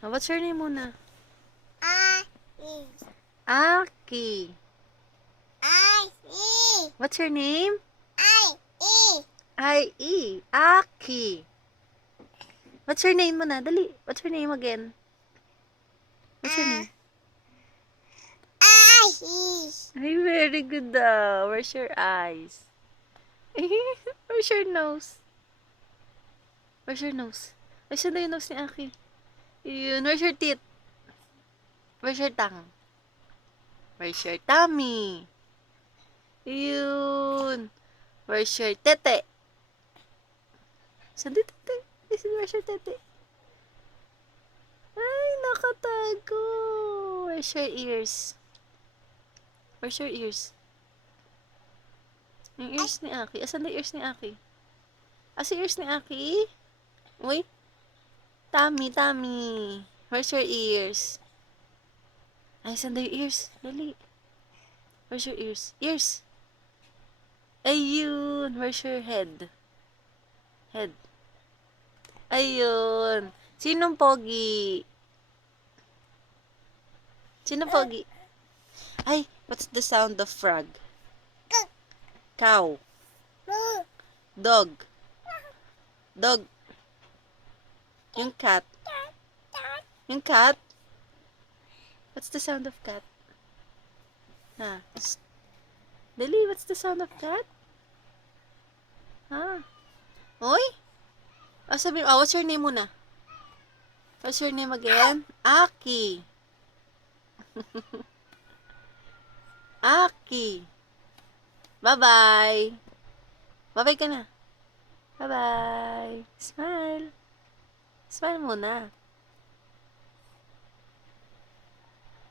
What's your name muna? Akhi. Akhi. Akhi. What's your name? Akhi. I-E. Akhi. What's your name muna? Dali. What's your name again? What's your name? Akhi. Ay, very good daw. Where's your eyes? Where's your nose? Where's your nose? Ay, saan na yung nose ni Aki? Yun. Where's your teeth? Where's your tongue? Where's your tummy? Yun. Where's your tete? Saan di tete? Where's your tete? Ay, nakatago. Where's your ears? Where's your ears? Yung ears ni Aki. Asan na ears ni Aki? Asa ears ni Aki? Uy. Tummy, tummy. Where's your ears? Ay, saan na yung ears? Dali. Where's your ears? Ears. Ayun. Where's your head? Head. Ayun. Sinong pogi? Sinong pogi? Ay, what's the sound of frog? Cow. Dog. Dog. Yung cat. Yung cat. What's the sound of cat? Ha? Dali, what's the sound of cat? Ha? Oy? Sabi, what's your name muna? What's your name again? Aki. Aki. Bye-bye. Bye-bye ka na. Bye-bye. Smile. Smile muna.